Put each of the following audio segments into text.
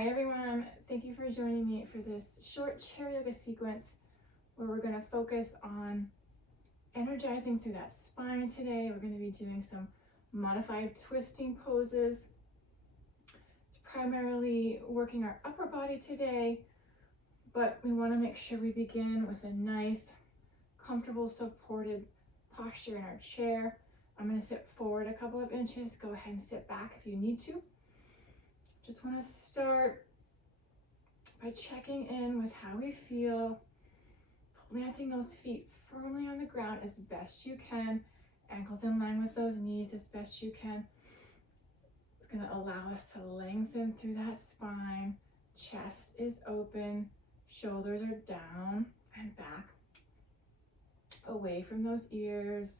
Hi everyone, thank you for joining me for this short chair yoga sequence where we're going to focus on energizing through that spine today. We're going to be doing some modified twisting poses. It's primarily working our upper body today, but we want to make sure we begin with a nice, comfortable, supported posture in our chair. I'm going to sit forward a couple of inches. Go ahead and sit back if you need to. Just want to start by checking in with how we feel, planting those feet firmly on the ground as best you can, ankles in line with those knees as best you can. It's going to allow us to lengthen through that spine. Chest is open, shoulders are down and back, away from those ears,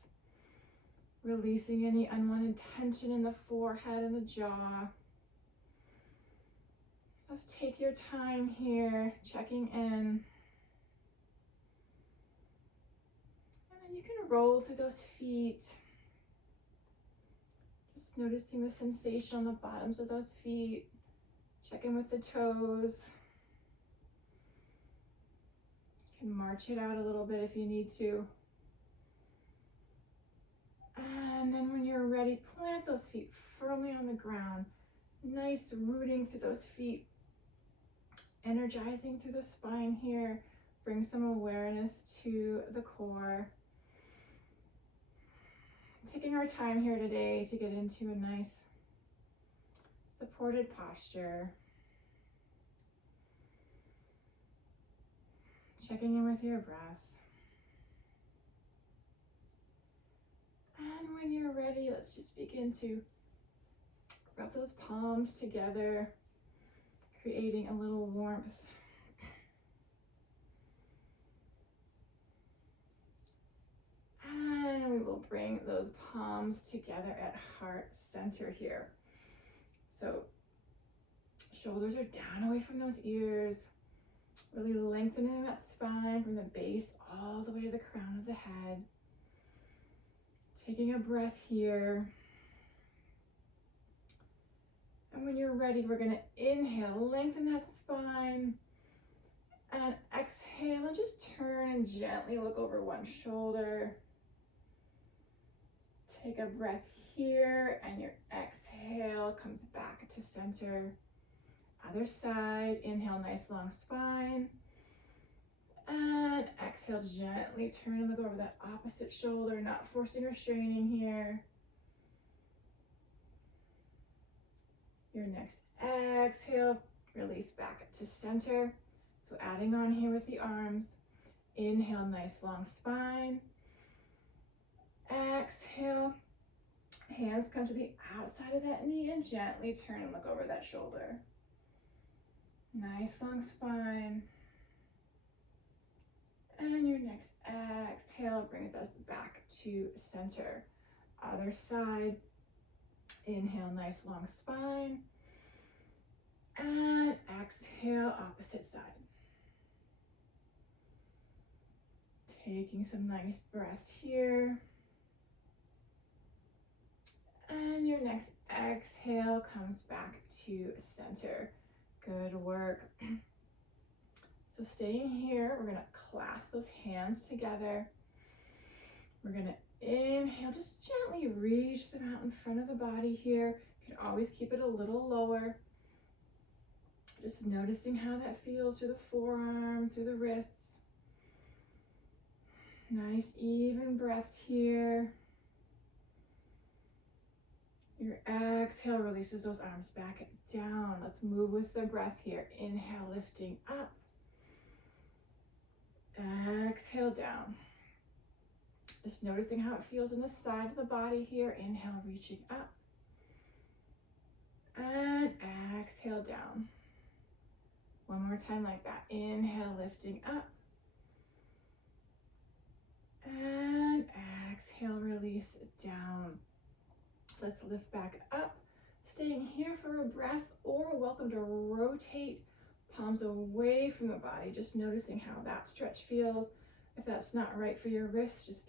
releasing any unwanted tension in the forehead and the jaw. Just take your time here, checking in. And then you can roll through those feet. Just noticing the sensation on the bottoms of those feet. Check in with the toes. You can march it out a little bit if you need to. And then when you're ready, plant those feet firmly on the ground. Nice rooting through those feet. Energizing through the spine here. Bring some awareness to the core. Taking our time here today to get into a nice supported posture. Checking in with your breath. And when you're ready, let's just begin to rub those palms together, creating a little warmth. And we will bring those palms together at heart center here. So shoulders are down away from those ears, really lengthening that spine from the base all the way to the crown of the head. Taking a breath here. And when you're ready, we're going to inhale, lengthen that spine, and exhale, and just turn and gently look over one shoulder. Take a breath here, and your exhale comes back to center. Other side, inhale, nice long spine, and exhale, gently turn and look over that opposite shoulder, not forcing or straining here. Your next exhale, release back to center. So adding on here with the arms. Inhale, nice long spine. Exhale, hands come to the outside of that knee and gently turn and look over that shoulder. Nice long spine. And your next exhale brings us back to center. Other side. Inhale, nice long spine. And exhale, opposite side. Taking some nice breaths here. And your next exhale comes back to center. Good work. So staying here, we're going to clasp those hands together. We're going to inhale, just gently reach them out in front of the body here. You can always keep it a little lower. Just noticing how that feels through the forearm, through the wrists. Nice even breaths here. Your exhale releases those arms back down. Let's move with the breath here. Inhale, lifting up. Exhale, down. Just noticing how it feels on the side of the body here. Inhale, reaching up. And exhale, down. One more time like that. Inhale, lifting up. And exhale, release down. Let's lift back up. Staying here for a breath, or welcome to rotate palms away from the body. Just noticing how that stretch feels. If that's not right for your wrists, just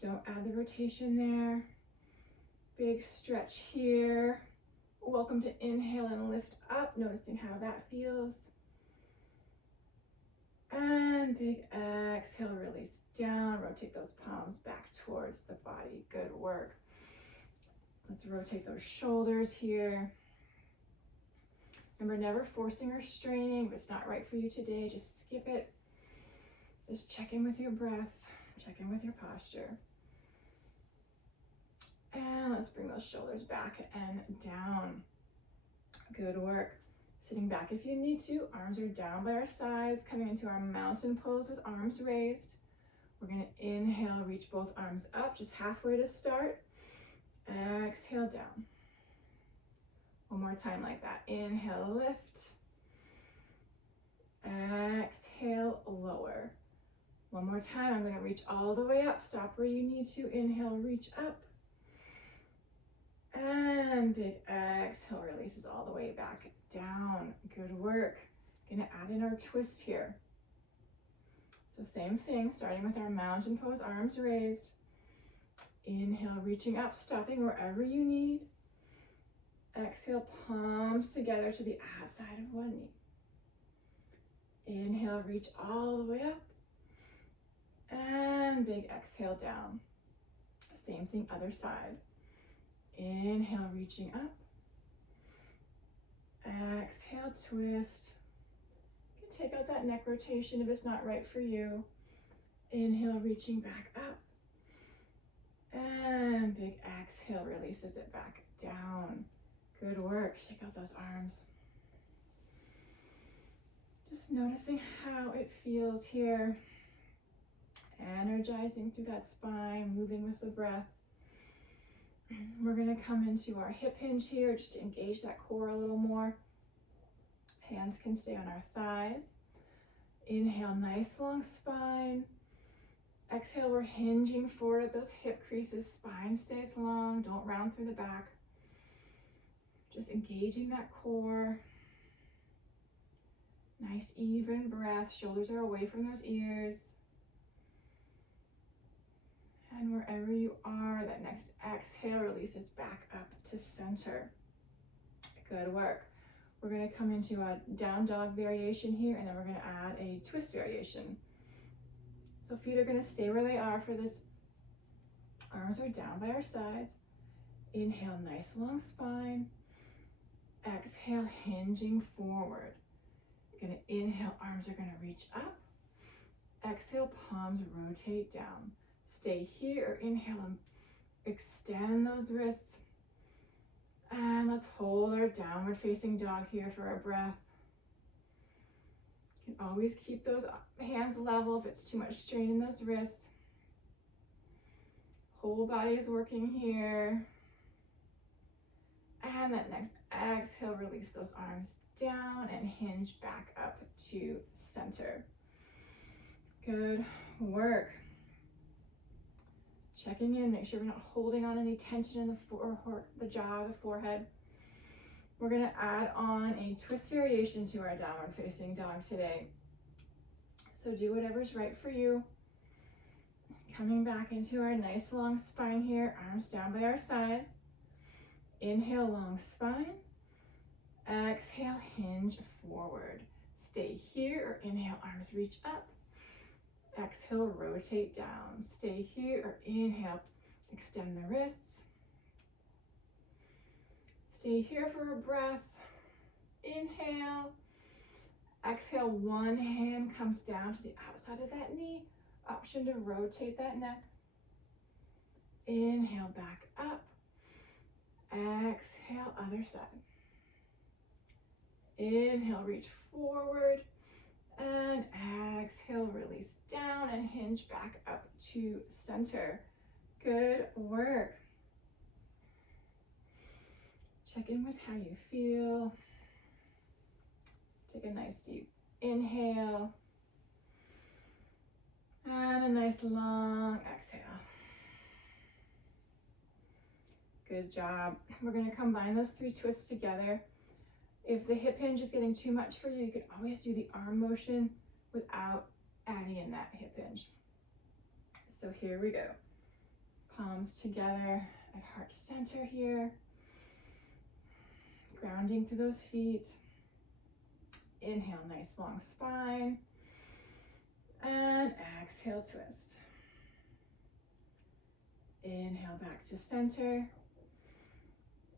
don't add the rotation there. Big stretch here. Welcome to inhale and lift up, noticing how that feels. And big exhale, release down, rotate those palms back towards the body. Good work. Let's rotate those shoulders here. Remember, never forcing or straining. If it's not right for you today, just skip it. Just check in with your breath, check in with your posture. And let's bring those shoulders back and down. Good work. Sitting back if you need to. Arms are down by our sides, coming into our mountain pose with arms raised. We're going to inhale, reach both arms up, just halfway to start. Exhale down. One more time like that. Inhale, lift. Exhale, lower. One more time. I'm going to reach all the way up. Stop where you need to. Inhale, reach up. And big exhale, releases all the way back down. Good work. Going to add in our twist here. So same thing, starting with our mountain pose, arms raised. Inhale, reaching up, stopping wherever you need. Exhale, palms together to the outside of one knee. Inhale, reach all the way up. And big exhale down. Same thing, other side. Inhale, reaching up. Exhale, twist. You can take out that neck rotation if it's not right for you. Inhale, reaching back up. And big exhale, releases it back down. Good work. Shake out those arms. Just noticing how it feels here. Energizing through that spine, moving with the breath. We're going to come into our hip hinge here just to engage that core a little more. Hands can stay on our thighs. Inhale, nice long spine. Exhale, we're hinging forward at those hip creases. Spine stays long. Don't round through the back. Just engaging that core. Nice even breath. Shoulders are away from those ears. And wherever you are, that next exhale releases back up to center. Good work. We're going to come into a down dog variation here, and then we're going to add a twist variation. So feet are going to stay where they are for this. Arms are down by our sides. Inhale, nice long spine. Exhale, hinging forward. You're going to inhale, arms are going to reach up. Exhale, palms rotate down. Stay here or inhale and extend those wrists. And let's hold our downward facing dog here for our breath. You can always keep those hands level if it's too much strain in those wrists. Whole body is working here. And that next exhale, release those arms down and hinge back up to center. Good work. Checking in, make sure we're not holding on any tension in the jaw, the forehead. We're going to add on a twist variation to our downward facing dog today. So do whatever's right for you. Coming back into our nice long spine here, arms down by our sides. Inhale, long spine. Exhale, hinge forward. Stay here or inhale, arms reach up. Exhale, rotate down. Stay here or inhale, extend the wrists. Stay here for a breath. Inhale. Exhale, one hand comes down to the outside of that knee. Option to rotate that neck. Inhale, back up. Exhale, other side. Inhale, reach forward. And exhale, release down and hinge back up to center. Good work. Check in with how you feel. Take a nice deep inhale. And a nice long exhale. Good job. We're going to combine those three twists together. If the hip hinge is getting too much for you, you could always do the arm motion without adding in that hip hinge. So here we go. Palms together at heart center here. grounding through those feet. Inhale, nice long spine. And exhale, twist. Inhale, back to center.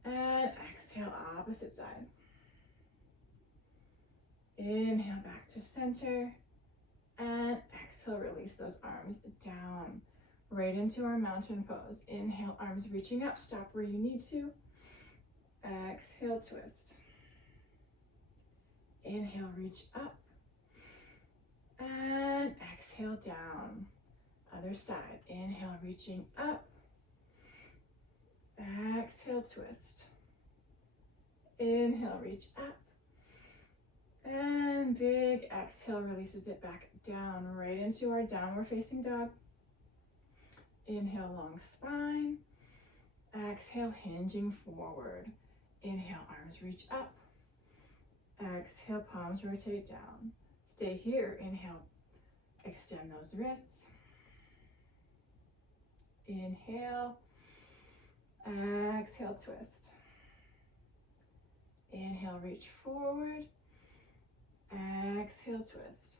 And exhale, opposite side. Inhale, back to center. And exhale, release those arms down, right into our mountain pose. Inhale, arms reaching up, stop where you need to. Exhale, twist. Inhale, reach up. And exhale, down. Other side. Inhale, reaching up. Exhale, twist. Inhale, reach up. And big exhale releases it back down, right into our downward facing dog. Inhale, long spine. Exhale, hinging forward. Inhale, arms reach up. Exhale, palms rotate down. Stay here. Inhale, extend those wrists. Inhale. Exhale, twist. Inhale, reach forward. Exhale, twist.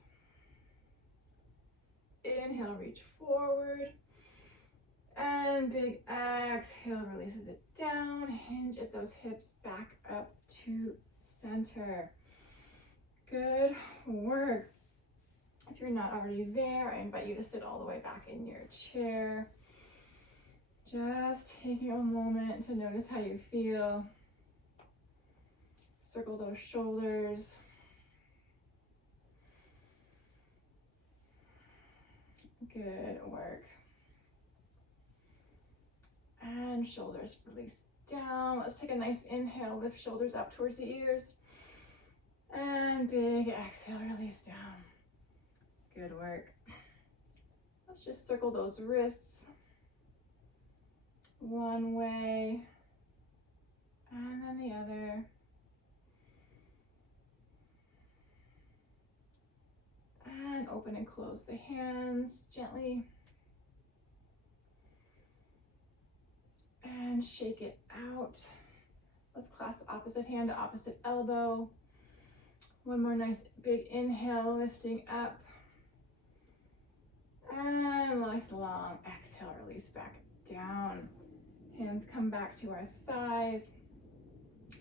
Inhale, reach forward. And big exhale releases it down. Hinge at those hips, back up to center. Good work. If you're not already there, I invite you to sit all the way back in your chair. Just taking a moment to notice how you feel. Circle those shoulders. Good work. And shoulders release down. Let's take a nice inhale, lift shoulders up towards the ears. And big exhale, release down. Good work. Let's just circle those wrists one way and then the other. And open and close the hands gently. And shake it out. Let's clasp opposite hand to opposite elbow. One more nice big inhale, lifting up. And nice long exhale, release back down. Hands come back to our thighs.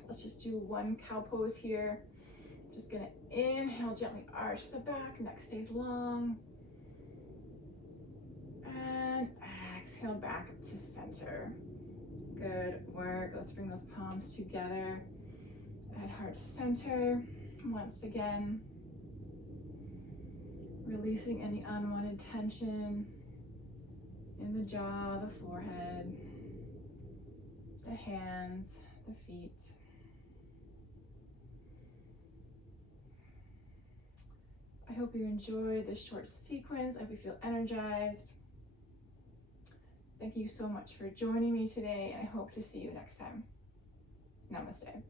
Let's just do one cow pose here. Just gonna inhale, gently arch the back, neck stays long. And exhale back to center. Good work. Let's bring those palms together at heart center. Once again, releasing any unwanted tension in the jaw, the forehead, the hands, the feet. I hope you enjoyed this short sequence. I hope you feel energized. Thank you so much for joining me today, and I hope to see you next time. Namaste.